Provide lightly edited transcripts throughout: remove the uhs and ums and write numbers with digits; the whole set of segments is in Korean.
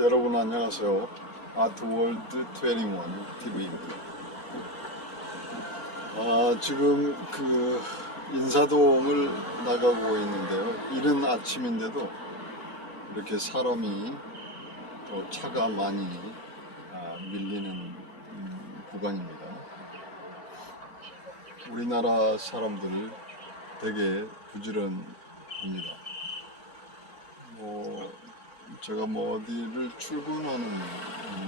여러분 안녕하세요. 아트월드 21 TV입니다. 지금 인사동을 나가고 있는데요. 이른 아침인데도 이렇게 사람이 또 차가 많이 밀리는 구간입니다. 우리나라 사람들 되게 부지런합니다. 제가 어디를 출근하는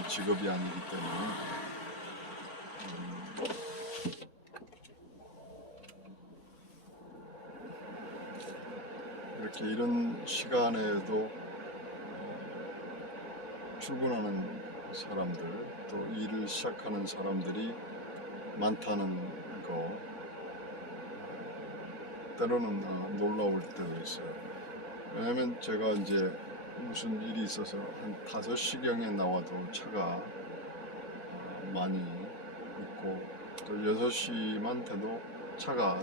직업이 아니기 때문에 이렇게 이런 시간에도 출근하는 사람들, 또 일을 시작하는 사람들이 많다는 거, 때로는 놀라울 때도 있어요. 왜냐면 제가 이제 무슨 일이 있어서 한 5시경에 나와도 차가 많이 있고, 또 6시만 돼도 차가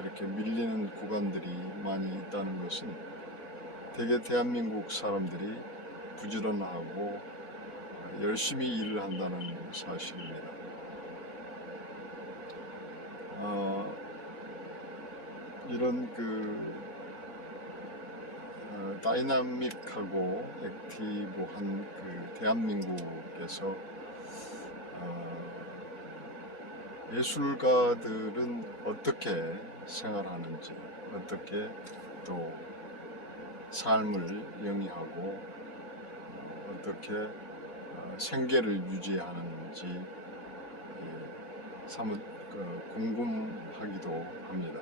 이렇게 밀리는 구간들이 많이 있다는 것은 되게 대한민국 사람들이 부지런하고 열심히 일을 한다는 사실입니다. 이런 다이나믹하고 액티브한 대한민국에서 예술가들은 어떻게 생활하는지, 어떻게 또 삶을 영위하고 어떻게 생계를 유지하는지 사뭇 궁금하기도 합니다.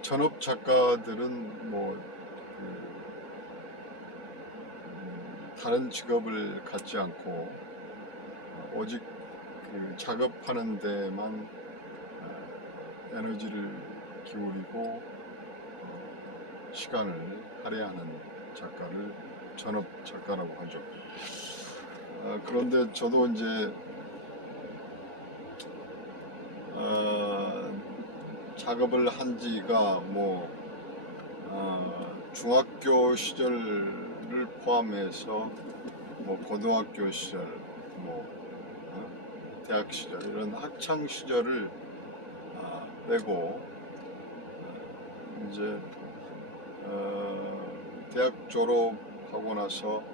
전업 작가들은 다른 직업을 갖지 않고 오직 작업하는 데만 에너지를 기울이고 시간을 할애하는 작가를 전업 작가라고 하죠. 그런데 저도 이제 작업을 한 지가 중학교 시절을 포함해서 고등학교 시절, 대학 시절, 이런 학창 시절을 빼고 이제 대학 졸업하고 나서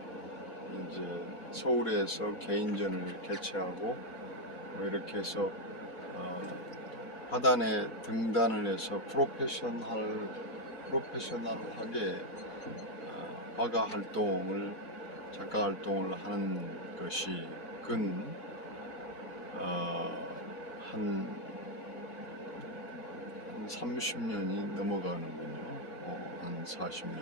이제 서울에서 개인전을 개최하고 이렇게 해서 화단에 등단을 해서 프로페셔널하게 화가 활동을, 작가 활동을 하는 것이 한 30년이 넘어가는군요. 한 40년.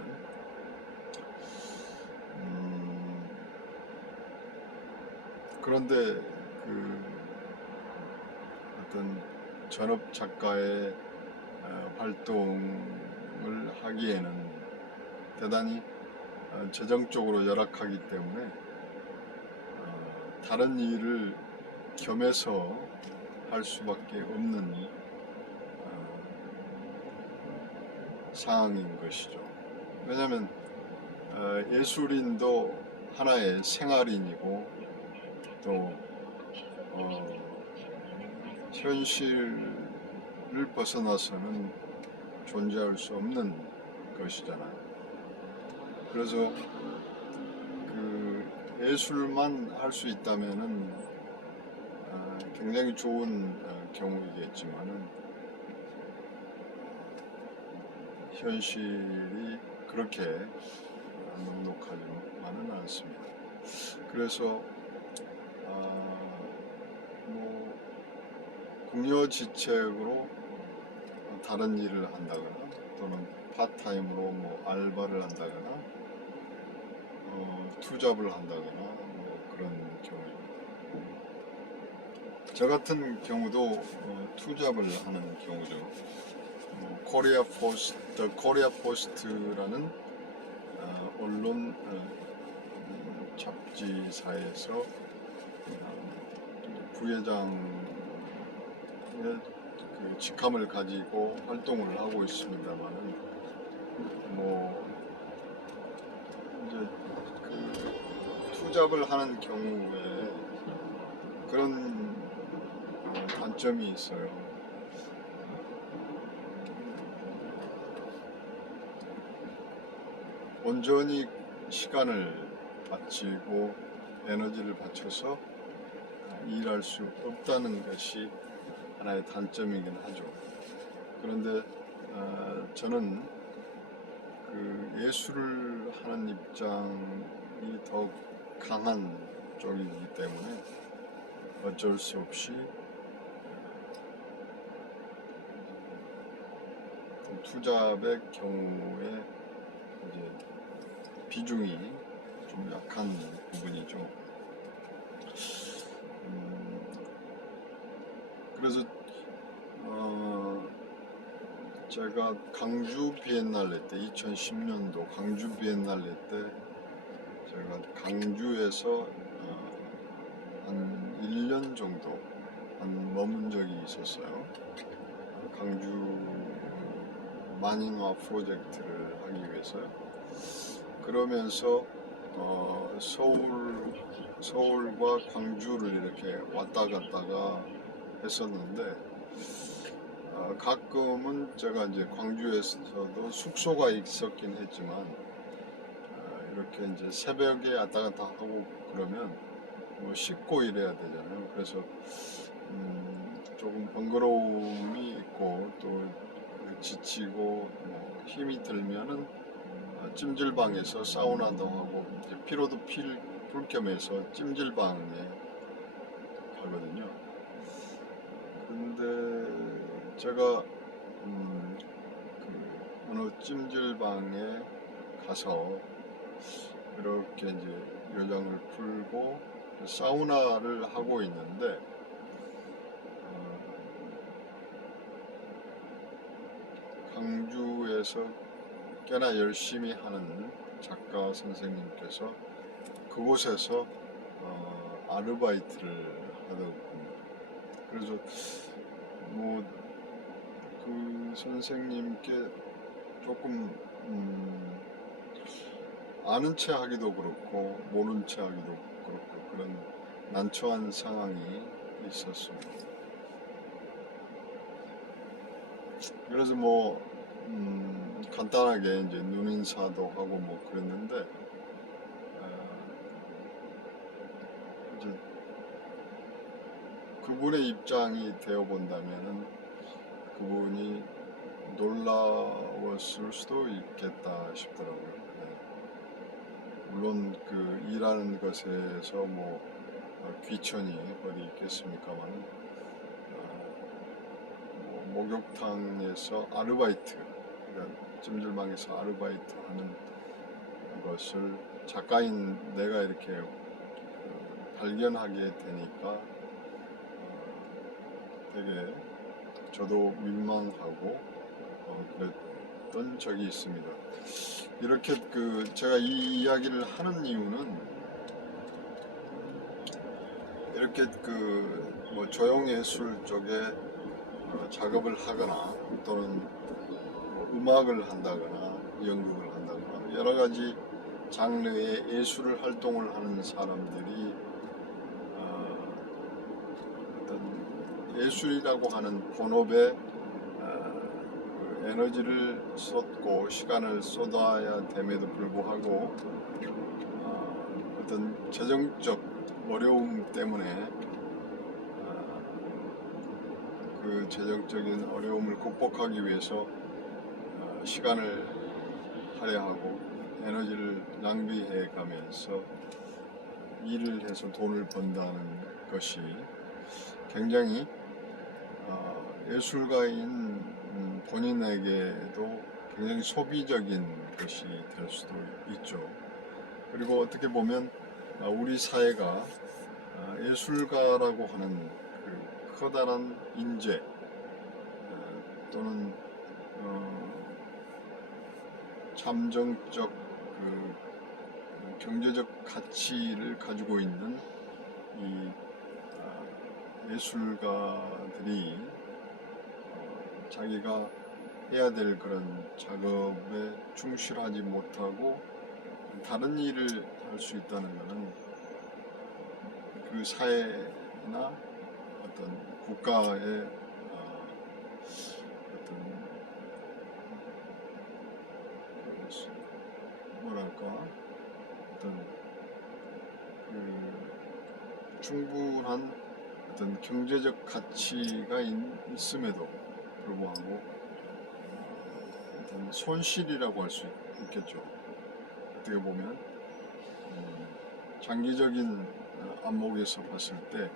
그런데 어떤 전업 작가의 활동을 하기에는 대단히 재정적으로 열악하기 때문에 다른 일을 겸해서 할 수밖에 없는 상황인 것이죠. 왜냐하면 예술인도 하나의 생활인이고 또 현실을 벗어나서는 존재할 수 없는 것이잖아요. 그래서 예술만 할 수 있다면은 굉장히 좋은 경우이겠지만은 현실이 그렇게 넉넉하지만은 않습니다. 그래서 궁여지책으로 다른 일을 한다거나 또는 파트타임으로 알바를 한다거나 투잡을 한다거나 그런 경우입니다. 저 같은 경우도 투잡을 하는 경우죠. The Korea Post라는 언론 잡지사에서 부회장의 직함을 가지고 활동을 하고 있습니다만은 투잡을 하는 경우에 그런 단점이 있어요. 온전히 시간을 바치고 에너지를 바쳐서 일할 수 없다는 것이 하나의 단점이긴 하죠. 그런데 저는 그 예술을 하는 입장이 더 강한 쪽이기 때문에 어쩔 수 없이 투잡의 경우에 이제 비중이 좀 약한 부분이죠. 그래서 제가 강주 비엔날레 때 2010년도 강주 비엔날레 때 제가 강주에서 한 1년 정도 머문 적이 있었어요. 강주 만인화 프로젝트를 하기 위해서요. 그러면서 서울과 광주를 이렇게 왔다 갔다가 했었는데 가끔은 제가 이제 광주에서도 숙소가 있었긴 했지만 이렇게 이제 새벽에 왔다 갔다 하고 그러면 뭐 씻고 이래야 되잖아요. 그래서 조금 번거로움이 있고 또 지치고 뭐 힘이 들면은 찜질방에서 사우나도 하고 이제 피로도 풀 겸해서 찜질방에 가거든요. 근데 제가 그 어느 찜질방에 가서 이렇게 이제 요정을 풀고 사우나를 하고 있는데 강주에서 꽤나 열심히 하는 작가 선생님께서 그곳에서 아르바이트를 하더군요. 그래서 뭐 그 선생님께 조금 아는 체 하기도 그렇고 모른 체 하기도 그렇고 그런 난처한 상황이 있었습니다. 그래서 뭐 간단하게 이제 눈인사도 하고 뭐 그랬는데 이제 그분의 입장이 되어 본다면은 그분이 놀라웠을 수도 있겠다 싶더라고요. 네. 물론 그 일하는 것에서 뭐 귀천이 어디 있겠습니까만 뭐 목욕탕에서 아르바이트, 그러니까 찜질방에서 아르바이트 하는 것을 작가인 내가 이렇게 발견하게 되니까 되게 저도 민망하고 그랬던 적이 있습니다. 이렇게 제가 이 이야기를 하는 이유는 이렇게 뭐 조형예술 쪽에 작업을 하거나 또는 뭐 음악을 한다거나 연극을 한다거나 여러 가지 장르의 예술 활동을 하는 사람들이 어떤 예술이라고 하는 본업에 에너지를 쏟고 시간을 쏟아야 됨에도 불구하고 어떤 재정적 어려움 때문에 그 재정적인 어려움을 극복하기 위해서 시간을 할애하고 에너지를 낭비해 가면서 일을 해서 돈을 번다는 것이 굉장히 예술가인 본인에게도 굉장히 소비적인 것이 될 수도 있죠. 그리고 어떻게 보면 우리 사회가 예술가라고 하는 그 커다란 인재 또는 잠정적 경제적 가치를 가지고 있는 이 예술가들이 자기가 해야 될 그런 작업에 충실하지 못하고 다른 일을 할 수 있다는 것은 그 사회나 어떤 국가의 어떤 뭐랄까 어떤 그 충분한 어떤 경제적 가치가 있음에도 불구하고 어떤 손실이라고 할 수 있겠죠. 어떻게 보면 장기적인 안목에서 봤을 때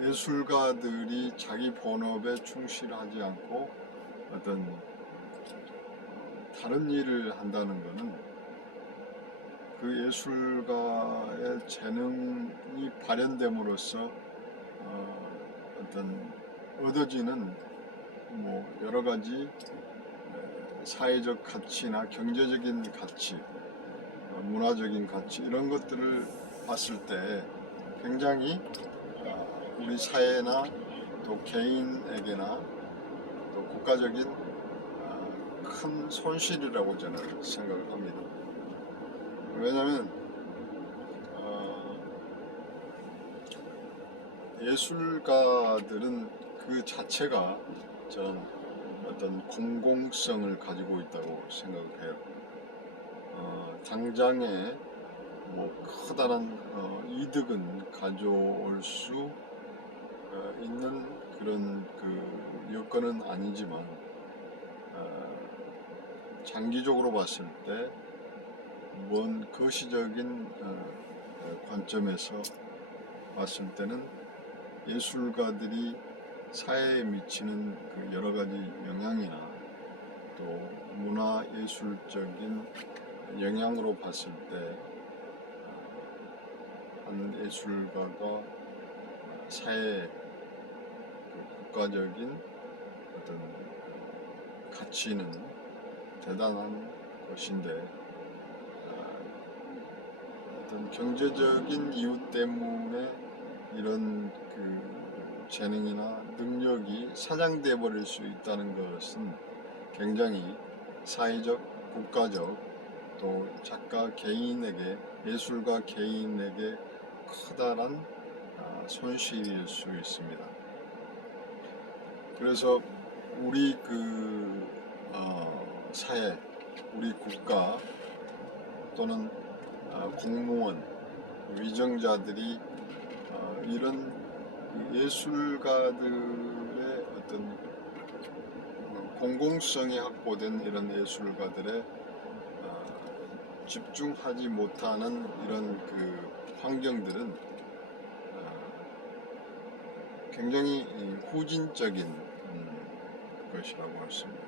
예술가들이 자기 본업에 충실하지 않고 어떤 다른 일을 한다는 것은 그 예술가의 재능이 발현됨으로써 어떤 얻어지는 뭐 여러 가지 사회적 가치나 경제적인 가치, 문화적인 가치 이런 것들을 봤을 때 굉장히 우리 사회나 또 개인에게나 또 국가적인 큰 손실이라고 저는 생각을 합니다. 왜냐하면 예술가들은 그 자체가 저는 어떤 공공성을 가지고 있다고 생각을 해요. 당장에 뭐 커다란 이득은 가져올 수 있는 그런 그 여건은 아니지만 장기적으로 봤을 때 먼 거시적인 관점에서 봤을 때는 예술가들이 사회에 미치는 그 여러 가지 영향이나 또 문화예술적인 영향으로 봤을 때 한 예술가가 사회 국가적인 어떤 가치는 대단한 것인데 어떤 경제적인 이유 때문에 이런 그 재능이나 능력이 사장돼 버릴 수 있다는 것은 굉장히 사회적, 국가적 또 작가 개인에게 예술가 개인에게 커다란 손실일 수 있습니다. 그래서 우리 그 사회, 우리 국가 또는 공무원, 위정자들이 이런 예술가들의 어떤 공공성이 확보된 이런 예술가들의 집중하지 못하는 이런 그 환경들은 굉장히 후진적인 것이라고 할 수 있습니다.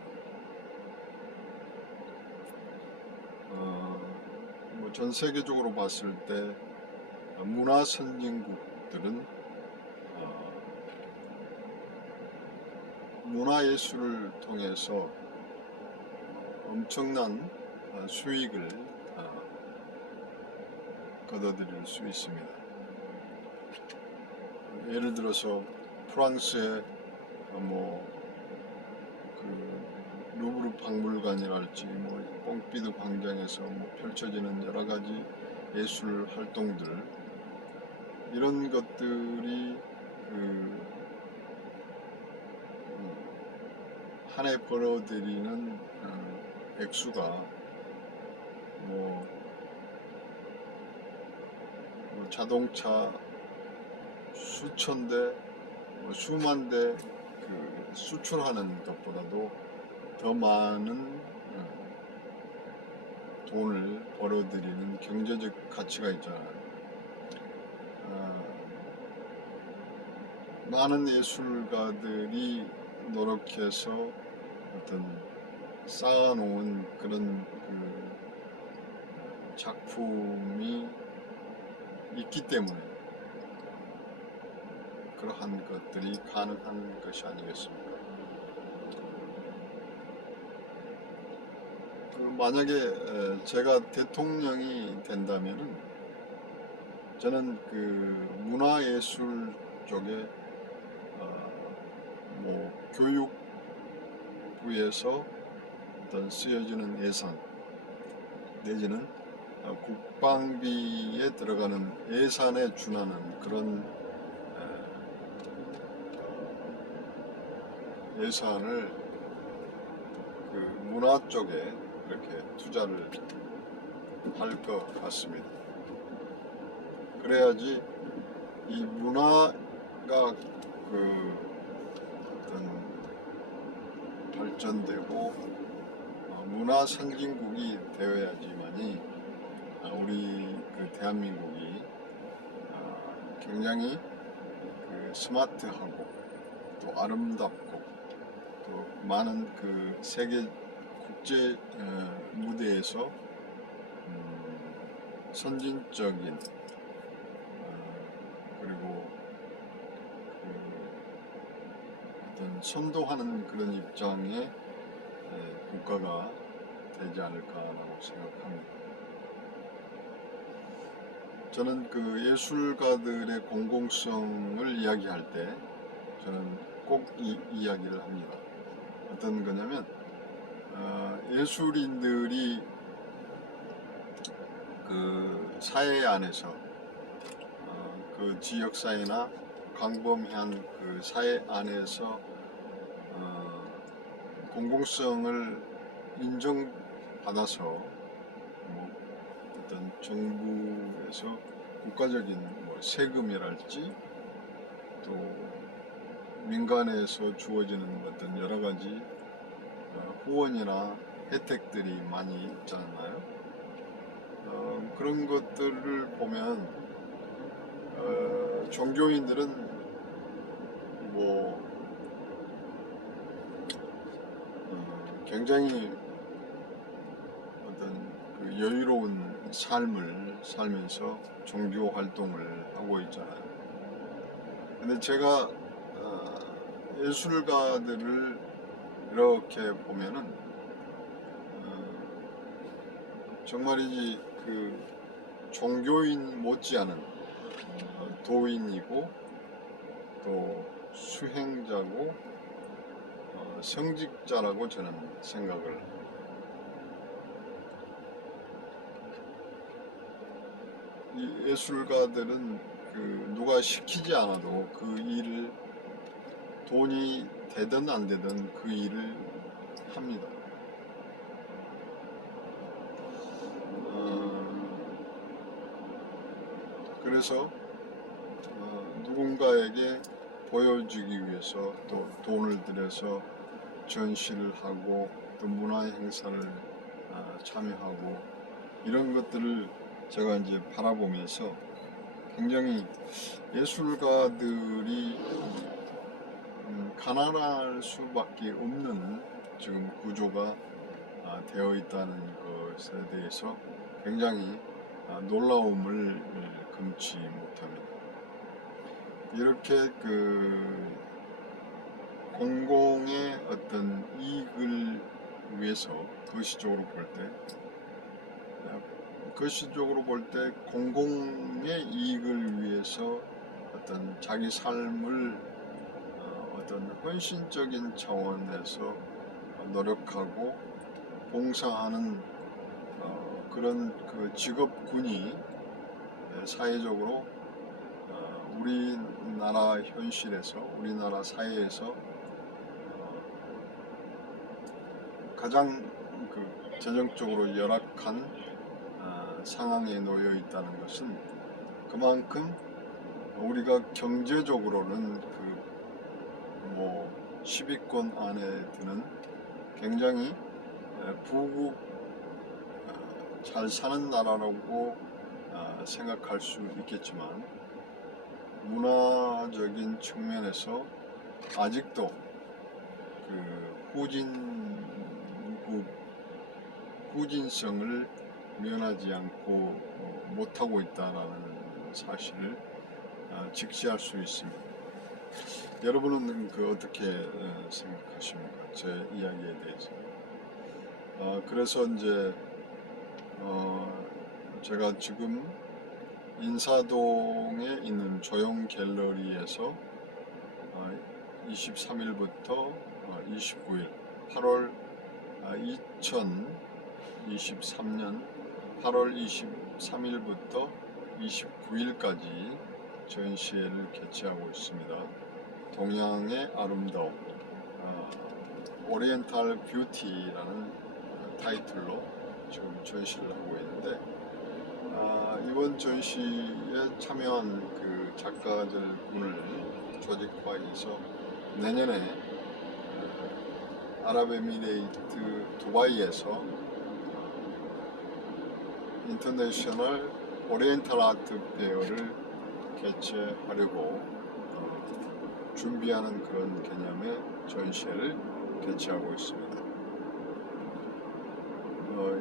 뭐 전 세계적으로 봤을 때 문화 선진국들은 문화예술을 통해서 엄청난 수익을 거둬들일 수 있습니다. 예를 들어서 프랑스의 그 루브르 박물관이랄지 뽕피두 광장에서 펼쳐지는 여러 가지 예술 활동들 이런 것들이 한 해 벌어들이는 액수가 자동차 수천 대, 수만 대 수출하는 것보다도 더 많은 돈을 벌어들이는 경제적 가치가 있잖아요. 많은 예술가들이 노력해서 어떤 쌓아놓은 그런 그 작품이 있기 때문에 그러한 것들이 가능한 것이 아니겠습니까? 만약에 제가 대통령이 된다면은 저는 그 문화예술 쪽에 교육부에서 어떤 쓰여지는 예산 내지는 국방비에 들어가는 예산에 준하는 그런 예산을 그 문화 쪽에 이렇게 투자를 할 것 같습니다. 그래야지 이 문화가 그 어떤 발전되고 문화 선진국이 되어야지만이 우리 그 대한민국이 굉장히 그 스마트하고 또 아름답고 또 많은 그 세계 국제 무대에서 선진적인 그리고 그 어떤 선도하는 그런 입장의 국가가 되지 않을까라고 생각합니다. 저는 그 예술가들의 공공성을 이야기할 때 저는 꼭 이 이야기를 합니다. 어떤 거냐면 예술인들이 그 사회 안에서 그 지역사회나 광범위한 그 사회 안에서 공공성을 인정받아서 뭐 어떤 정부에서 국가적인 뭐 세금이랄지 또 민간에서 주어지는 어떤 여러 가지 후원이나 혜택들이 많이 있잖아요. 그런 것들을 보면 종교인들은 뭐 굉장히 어떤 그 여유로운 삶을 살면서 종교 활동을 하고 있잖아요. 근데 제가 예술가들을 이렇게 보면은 정말이지 그 종교인 못지않은 도인이고 또 수행자고 성직자라고 저는 생각을 이 예술가들은 그 누가 시키지 않아도 그 일을 돈이 되든 안 되든 그 일을 합니다. 그래서 누군가에게 보여주기 위해서 또 돈을 들여서 전시를 하고 또 문화 행사를 참여하고 이런 것들을 제가 이제 바라보면서 굉장히 예술가들이 가난할 수밖에 없는 지금 구조가 되어 있다는 것에 대해서 굉장히 놀라움을 금치 못합니다. 이렇게 그 공공의 어떤 이익을 위해서 거시적으로 볼 때 공공의 이익을 위해서 어떤 자기 삶을 어떤 헌신적인 차원에서 노력하고 봉사하는 그런 그 직업군이 사회적으로 우리나라 현실에서 우리나라 사회에서 가장 그 재정적으로 열악한 상황에 놓여 있다는 것은 그만큼 우리가 경제적으로는 그 뭐 10위권 안에 드는 굉장히 부국 잘 사는 나라라고 생각할 수 있겠지만 문화적인 측면에서 아직도 그 후진성을 면하지 않고 못하고 있다라는 사실을 직시할 수 있습니다. 여러분은 그 어떻게 생각하십니까? 제 이야기에 대해서. 그래서 이제 제가 지금 인사동에 있는 조용 갤러리에서 23일부터 29일 8월 2023년 8월 23일부터 29일까지 전시회를 개최하고 있습니다. 동양의 아름다움, 오리엔탈 뷰티라는 타이틀로 지금 전시를 하고 있는데, 이번 전시에 참여한 그 작가들분을 조직화해서 내년에 아랍에미레이트 두바이에서 인터내셔널 오리엔탈 아트 페어를 개최하려고 준비하는 그런 개념의 전시회를 개최하고 있습니다.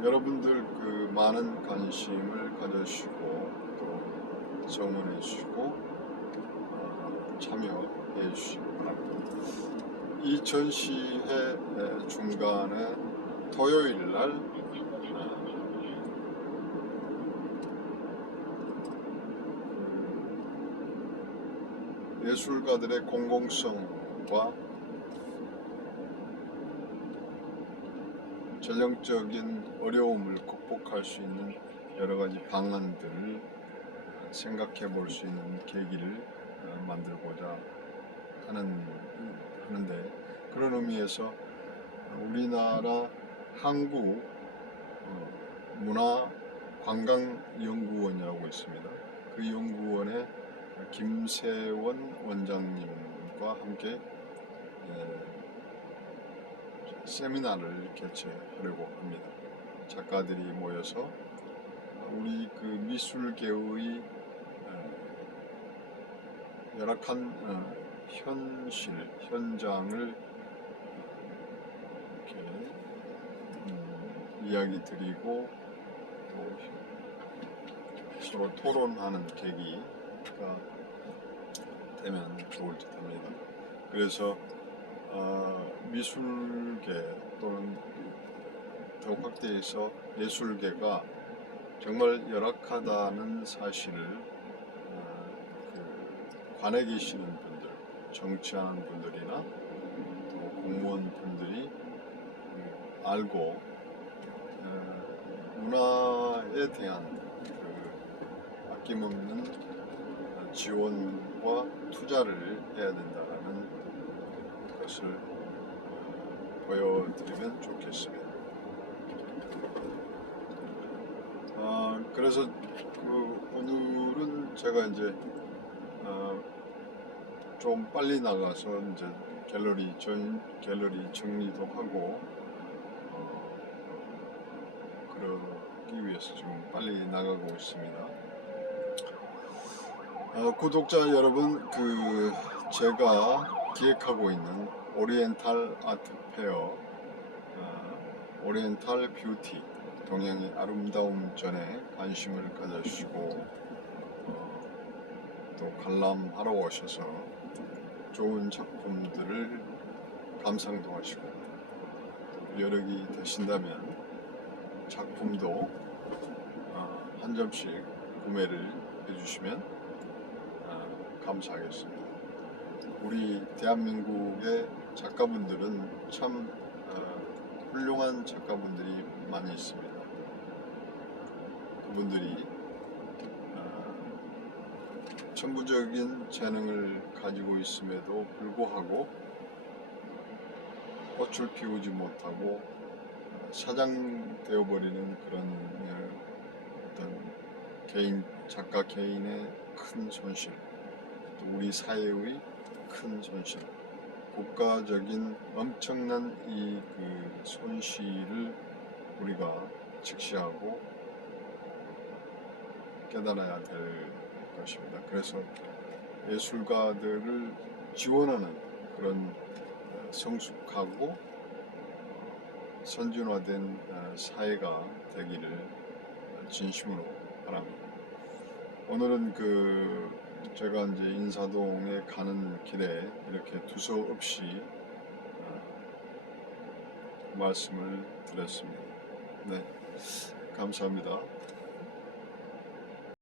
여러분들 그 많은 관심을 가져주시고 또 성원해 주시고 참여해 주시기 바랍니다. 이 전시회 중간에 토요일 날 예술가들의 공공성과 전형적인 어려움을 극복할 수 있는 여러 가지 방안들을 생각해 볼 수 있는 계기를 만들고자 하는데, 그런 의미에서 우리나라 한국 문화관광연구원이라고 있습니다. 그 연구원의 김세원 원장님과 함께 세미나를 개최하려고 합니다. 작가들이 모여서 우리 그 미술계의 열악한 현장을 이렇게 이야기 드리고 또 서로 토론하는 계기가 되면 좋을 듯 합니다. 그래서 미술계 또는 더욱 확대해서 예술계가 정말 열악하다는 사실을 그 관에 계시는 분들, 정치하는 분들이나 또 공무원 분들이 알고 문화에 대한 그 아낌없는 지원과 투자를 해야 된다는 것을 보여드리면 좋겠습니다. 그래서 오늘은 제가 이제 좀 빨리 나가서 이제 갤러리 정리도 하고 그러기 위해서 지금 빨리 나가고 있습니다. 구독자 여러분, 제가 기획하고 있는 오리엔탈 아트 페어, 오리엔탈 뷰티, 동양의 아름다움 전에 관심을 가져주시고 또 관람하러 오셔서 좋은 작품들을 감상도 하시고 여력이 되신다면 작품도 한 점씩 구매를 해주시면 감사하겠습니다. 우리 대한민국의 작가분들은 참 훌륭한 작가분들이 많이 있습니다. 그분들이 천부적인 재능을 가지고 있음에도 불구하고 꽃을 피우지 못하고 사장되어버리는 그런 어떤 작가 개인의 큰 손실, 또 우리 사회의 큰 손실, 국가적인 엄청난 이 그 손실을 우리가 직시하고 깨달아야 될 것입니다. 그래서 예술가들을 지원하는 그런 성숙하고 선진화된 사회가 되기를 진심으로 바랍니다. 오늘은 제가 이제 인사동에 가는 길에 이렇게 두서없이 말씀을 드렸습니다. 네, 감사합니다.